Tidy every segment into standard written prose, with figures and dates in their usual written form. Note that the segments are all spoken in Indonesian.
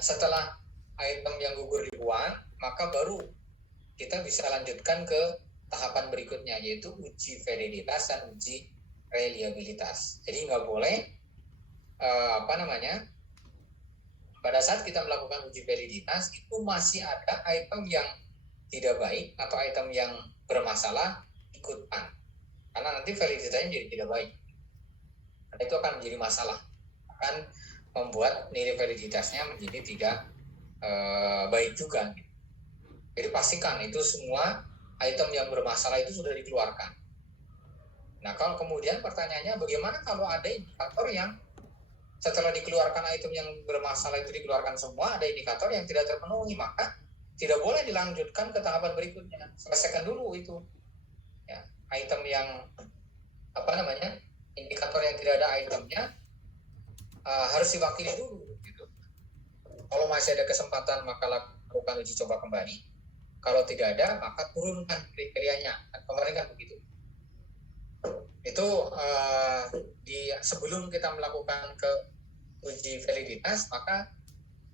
setelah item yang gugur dibuang, maka baru kita bisa lanjutkan ke tahapan berikutnya, yaitu uji validitas dan uji reliabilitas. Jadi nggak boleh pada saat kita melakukan uji validitas itu masih ada item yang tidak baik atau item yang bermasalah ikutan, karena nanti validitasnya jadi tidak baik. Karena itu akan menjadi masalah, akan membuat nilai validitasnya menjadi tidak baik juga. Jadi pastikan itu semua item yang bermasalah itu sudah dikeluarkan. Nah, kalau kemudian pertanyaannya bagaimana kalau ada indikator yang setelah dikeluarkan item yang bermasalah itu dikeluarkan semua, ada indikator yang tidak terpenuhi, maka tidak boleh dilanjutkan ke tahapan berikutnya. Selesaikan dulu itu. Ya, item yang indikator yang tidak ada itemnya harus diwakili dulu. Gitu. Kalau masih ada kesempatan maka lakukan uji coba kembali. Kalau tidak ada maka turunkan kriterianya. Kemarin kan begitu. Itu sebelum kita melakukan ke uji validitas, maka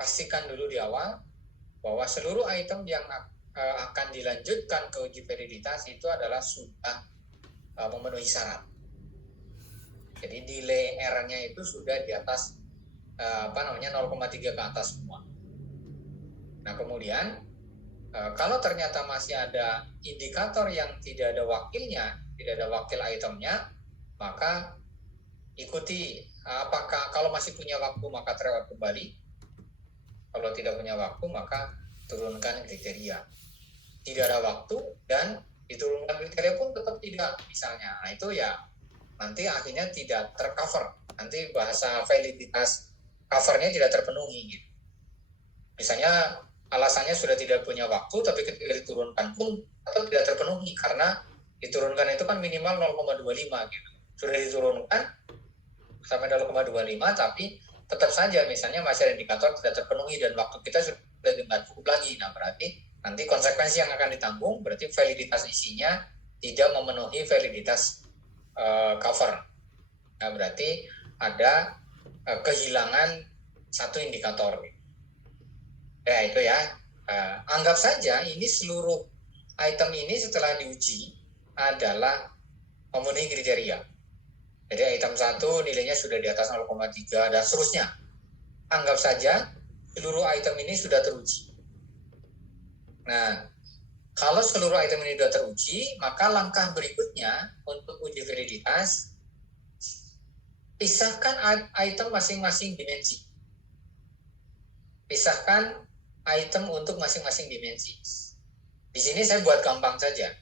pastikan dulu di awal bahwa seluruh item yang akan dilanjutkan ke uji validitas itu adalah sudah memenuhi syarat. Jadi nilai R-nya itu sudah di atas 0,3 ke atas semua. Nah, kemudian kalau ternyata masih ada indikator yang tidak ada wakilnya, tidak ada wakil itemnya, maka ikuti. Apakah kalau masih punya waktu maka tryout kembali. Kalau tidak punya waktu maka turunkan kriteria. Tidak ada waktu dan diturunkan kriteria pun tetap tidak misalnya. Nah, itu ya nanti akhirnya tidak tercover. Nanti bahasa validitas covernya tidak terpenuhi gitu. Misalnya alasannya sudah tidak punya waktu, tapi ketika diturunkan pun tetap tidak terpenuhi karena diturunkan itu kan minimal 0,25 gitu. Sudah diturunkan sampai 0,25, tapi tetap saja misalnya masih ada indikator tidak terpenuhi dan waktu kita sudah tidak cukup lagi. Nah, berarti nanti konsekuensi yang akan ditanggung berarti validitas isinya tidak memenuhi validitas cover. Nah, berarti ada kehilangan satu indikator. Ya, itu ya. Anggap saja ini seluruh item ini setelah diuji adalah memenuhi kriteria. Jadi item 1 nilainya sudah di atas 0,3 dan seterusnya. Anggap saja seluruh item ini sudah teruji. Nah, kalau seluruh item ini sudah teruji, maka langkah berikutnya untuk uji validitas, pisahkan item masing-masing dimensi. Pisahkan item untuk masing-masing dimensi. Di sini saya buat gampang saja.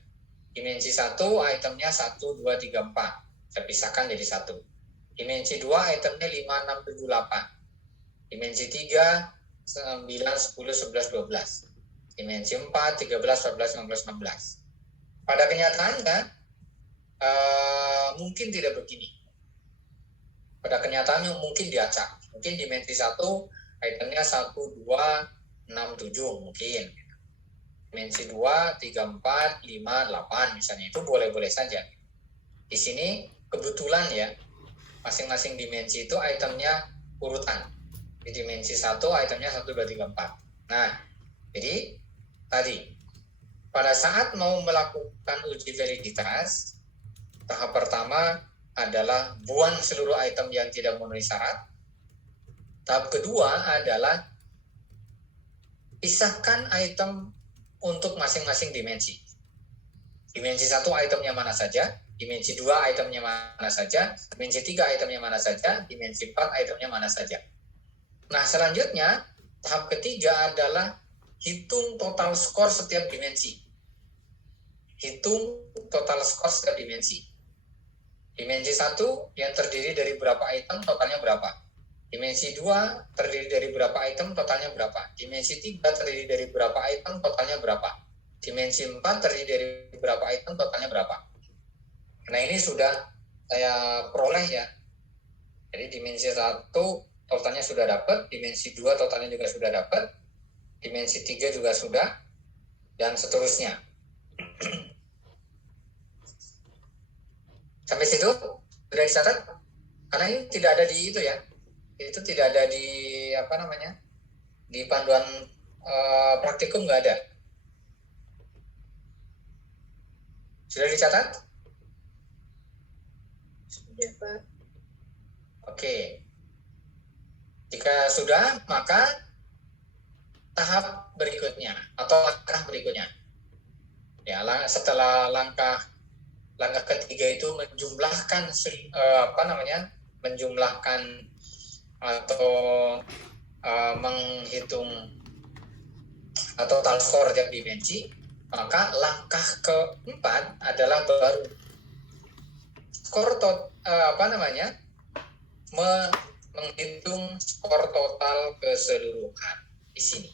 Dimensi 1 itemnya 1, 2, 3, 4. Saya pisahkan jadi 1. Dimensi 2 itemnya 5, 6, 7, 8. Dimensi 3 9, 10, 11, 12. Dimensi 4 13, 14, 15, 16. Pada kenyataannya mungkin tidak begini. Pada kenyataannya mungkin diacak. Mungkin dimensi 1 itemnya 1, 2, 6, 7 mungkin. Dimensi 2, 3, 4, 5, 8 misalnya. Itu boleh-boleh saja. Di sini kebetulan ya, masing-masing dimensi itu itemnya urutan. Di dimensi 1 itemnya 1, 2, 3, 4. Nah, jadi tadi pada saat mau melakukan uji validitas, tahap pertama adalah buang seluruh item yang tidak memenuhi syarat. Tahap kedua adalah pisahkan item untuk masing-masing dimensi. Dimensi 1 itemnya mana saja, dimensi 2 itemnya mana saja, dimensi 3 itemnya mana saja, dimensi 4 itemnya mana saja. Nah, selanjutnya tahap ketiga adalah hitung total skor setiap dimensi. Hitung total skor setiap dimensi. Dimensi 1 yang terdiri dari berapa item, totalnya berapa. Dimensi 2 terdiri dari berapa item, totalnya berapa. Dimensi 3 terdiri dari berapa item, totalnya berapa. Dimensi 4 terdiri dari berapa item, totalnya berapa. Nah, ini sudah saya peroleh ya. Jadi dimensi 1 totalnya sudah dapat, dimensi 2 totalnya juga sudah dapat, dimensi 3 juga sudah, dan seterusnya. Sampai situ sudah dicatat? Karena ini tidak ada di itu ya. Itu tidak ada di Di panduan praktikum nggak ada. Sudah dicatat? Sudah, Pak. Oke. Jika sudah, maka tahap berikutnya atau langkah berikutnya. Ya, setelah langkah ketiga itu menjumlahkan menjumlahkan atau menghitung total skor tiap dimensi, maka langkah keempat adalah baru skor menghitung skor total keseluruhan di sini.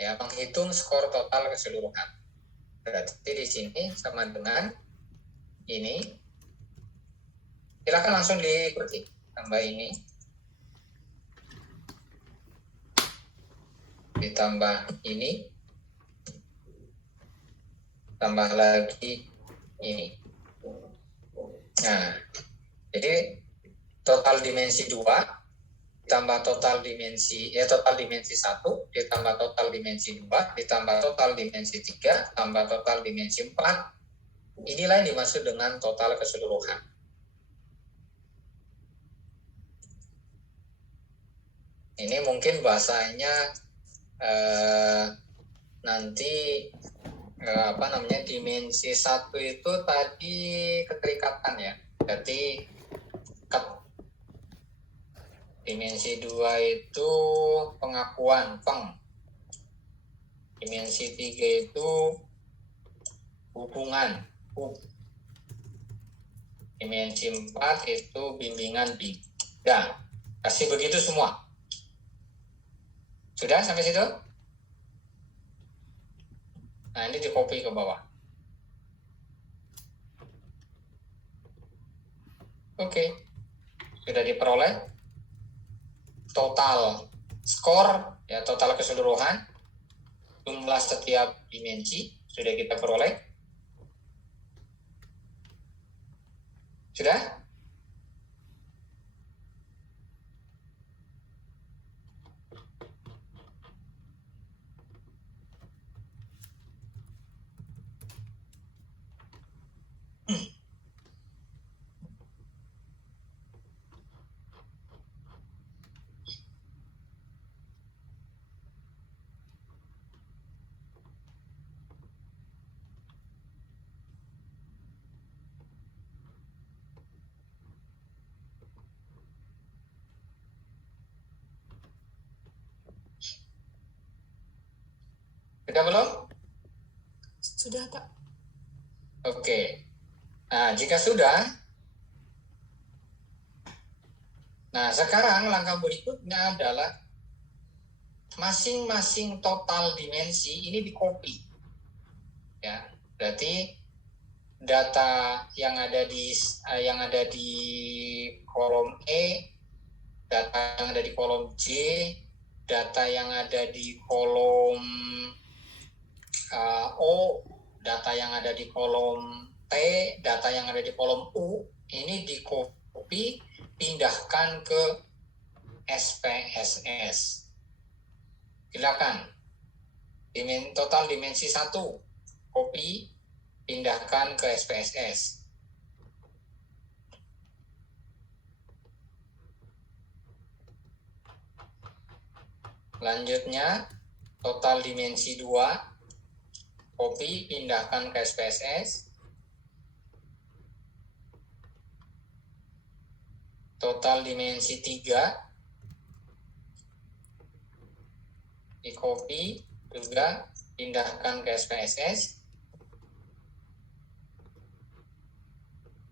Ya, menghitung skor total keseluruhan. Berarti di sini sama dengan ini. Silakan langsung diikuti. Tambah ini. Ditambah ini. Tambah lagi ini. Nah, jadi total dimensi 2 ditambah total dimensi 1 ditambah total dimensi 2 ditambah total dimensi 3 tambah total dimensi 4, inilah yang dimaksud dengan total keseluruhan. Ini mungkin bahasanya nanti dimensi 1 itu tadi keterikatan ya, berarti dimensi 2 itu pengakuan, dimensi 3 itu hubungan, dimensi 4 itu bimbingan bidang. Kasih begitu semua. Sudah sampai situ? Nah, ini di copy ke bawah. Oke. Sudah diperoleh total skor, ya, total keseluruhan, jumlah setiap dimensi sudah kita peroleh. Sudah? Sudah belum? Sudah, Pak. Oke. Nah, jika sudah, nah sekarang langkah berikutnya adalah masing-masing total dimensi ini di-copy. Ya, berarti data yang ada di kolom E, data yang ada di kolom J, data yang ada di kolom O, data yang ada di kolom T, data yang ada di kolom U, ini di-copy, pindahkan ke SPSS. Silakan. Total dimensi 1, copy, pindahkan ke SPSS. Selanjutnya, total dimensi 2, copy, pindahkan ke SPSS. Total dimensi 3, di copy, juga pindahkan ke SPSS.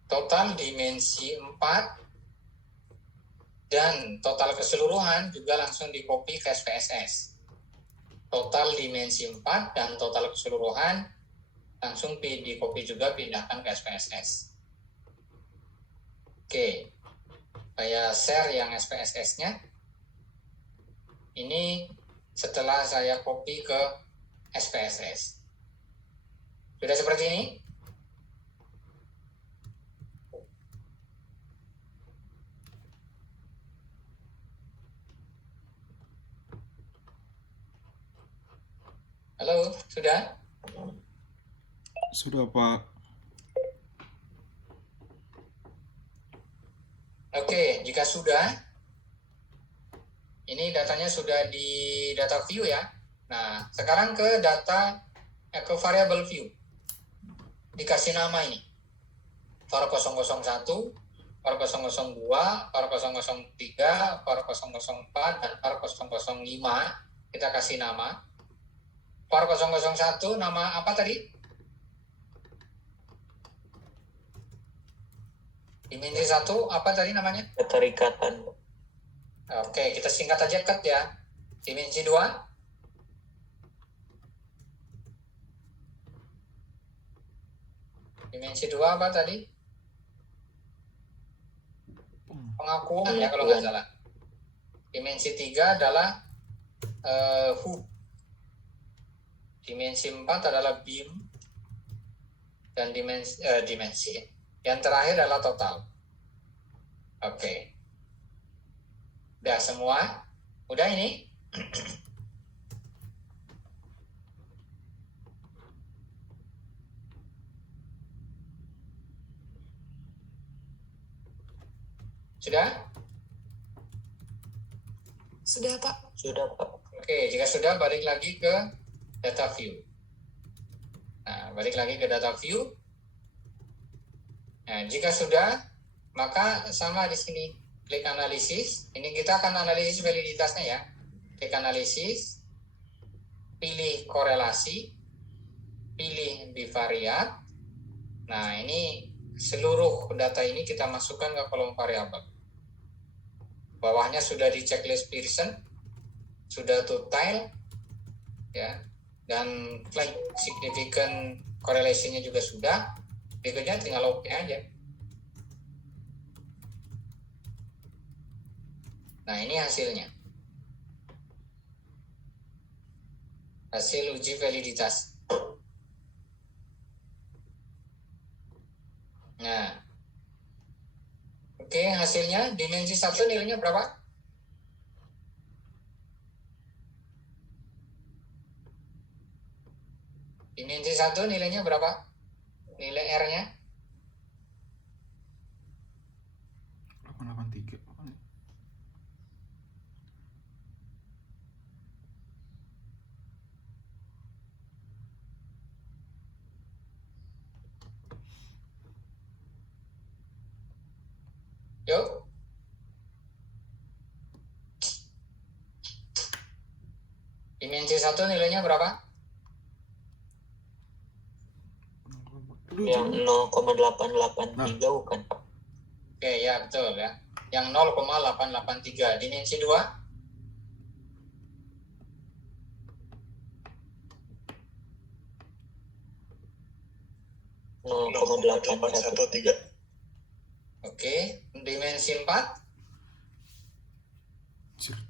Total dimensi 4 dan total keseluruhan juga langsung di copy ke SPSS. Total dimensi 4 dan total keseluruhan langsung di copy juga, pindahkan ke SPSS. Oke, saya share yang SPSS-nya. Ini setelah saya copy ke SPSS. Sudah seperti ini? Halo, sudah? Sudah, Pak. Oke, jika sudah, ini datanya sudah di data view ya. Nah, sekarang ke ke variable view. Dikasih nama ini. var 001, var 002, var 003, var 004, dan var 005. Kita kasih nama. var 001 nama apa tadi? Dimensi 1 apa tadi namanya? Keterikatan. Oke, kita singkat aja cut ya. Dimensi 2. Dimensi 2 apa tadi? Pengakuan ya kalau nggak salah. Dimensi 3 adalah hook. Dimensi 4 adalah beam. Dan dimensi. Yang terakhir adalah total. Oke. Udah semua? Udah ini? Sudah? Sudah, Pak. Sudah, Pak. Oke, jika sudah balik lagi ke data view. Nah, balik lagi ke data view. Nah, jika sudah, maka sama di sini. Klik analisis. Ini kita akan analisis validitasnya ya. Klik analisis. Pilih korelasi. Pilih bivariat. Nah, ini seluruh data ini kita masukkan ke kolom variabel. Bawahnya sudah di checklist Pearson. Sudah to tile. Ya. Dan flag significant correlation-nya juga sudah. Berikutnya tinggal oke aja. Nah, ini hasilnya. Hasil uji validitas. Nah. Oke, hasilnya dimensi 1 nilainya berapa? Dimensi 1 nilainya berapa? Nilai R-nya? 883. Yuk. Dimensi 1 nilainya berapa? Yang 0,883 bukan, Pak? Oke, ya betul ya. Yang 0,883. Dimensi 2? (0,813). Oke. Dimensi 4?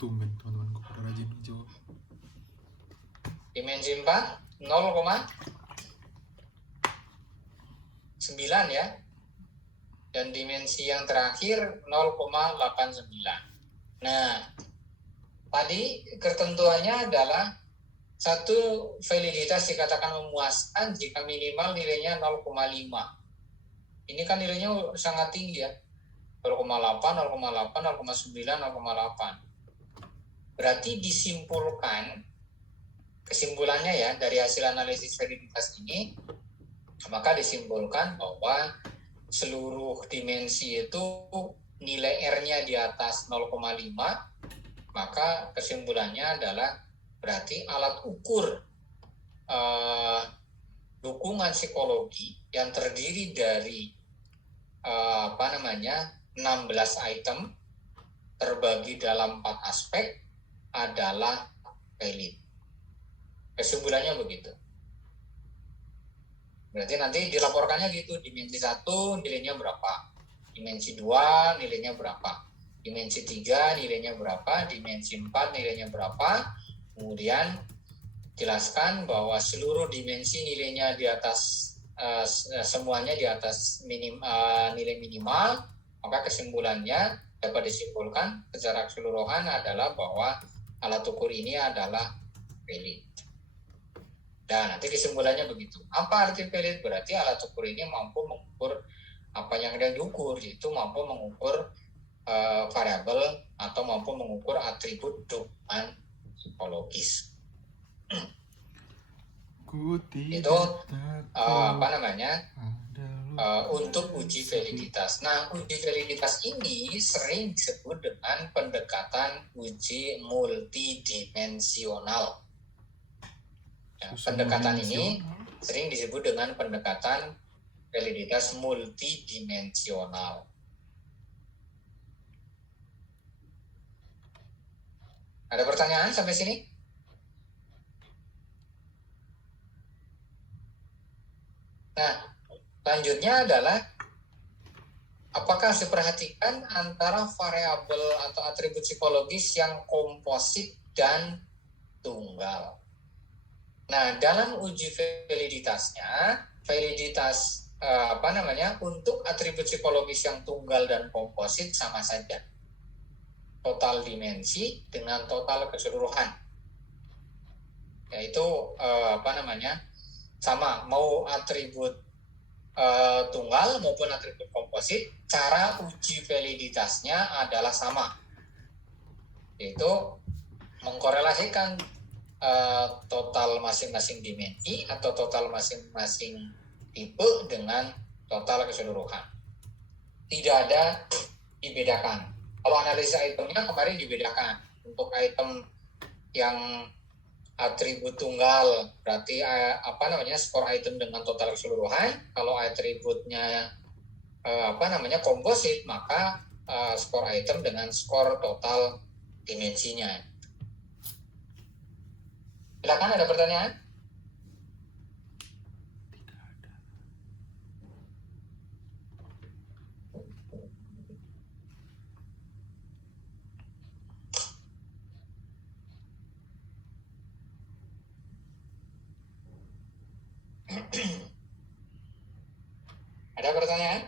Tumben teman-temanku pada rajin jawab. Dimensi 4? 0,9 ya. Dan dimensi yang terakhir 0,89. Nah, tadi ketentuannya adalah satu validitas dikatakan memuaskan jika minimal nilainya 0,5. Ini kan nilainya sangat tinggi ya. 0,8, 0,8, 0,9, 0,8. Berarti kesimpulannya ya dari hasil analisis validitas ini, maka disimpulkan bahwa seluruh dimensi itu nilai R-nya di atas 0,5, maka kesimpulannya adalah berarti alat ukur dukungan psikologi yang terdiri dari 16 item terbagi dalam 4 aspek adalah valid. Kesimpulannya begitu. Berarti nanti dilaporkannya gitu, dimensi 1 nilainya berapa, dimensi 2 nilainya berapa, dimensi 3 nilainya berapa, dimensi 4 nilainya berapa, kemudian jelaskan bahwa seluruh dimensi nilainya di atas semuanya di atas nilai minimal, maka kesimpulannya dapat disimpulkan secara keseluruhan adalah bahwa alat ukur ini adalah valid. Nah, nanti kesimpulannya begitu. Apa arti valid? Berarti alat ukur ini mampu mengukur apa yang ada diukur, yaitu mampu mengukur variabel atau mampu mengukur atribut dokumen psikologis. Itu untuk uji validitas. Nah, uji validitas ini sering disebut dengan pendekatan uji multidimensional. Nah, pendekatan ini sering disebut dengan pendekatan validitas multidimensional. Ada pertanyaan sampai sini? Nah, selanjutnya adalah apakah harus diperhatikan antara variabel atau atribut psikologis yang komposit dan tunggal. Nah, dalam uji validitasnya, validitas untuk atribut psikologis yang tunggal dan komposit sama saja. Total dimensi dengan total keseluruhan. Yaitu sama, mau atribut tunggal maupun atribut komposit, cara uji validitasnya adalah sama, yaitu mengkorelasikan total masing-masing dimensi atau total masing-masing tipe dengan total keseluruhan. Tidak ada dibedakan. Kalau analisis itemnya kemarin dibedakan. Untuk item yang atribut tunggal berarti skor item dengan total keseluruhan. Kalau atributnya komposit, maka skor item dengan skor total dimensinya. Silakan, ada pertanyaan? Ada pertanyaan?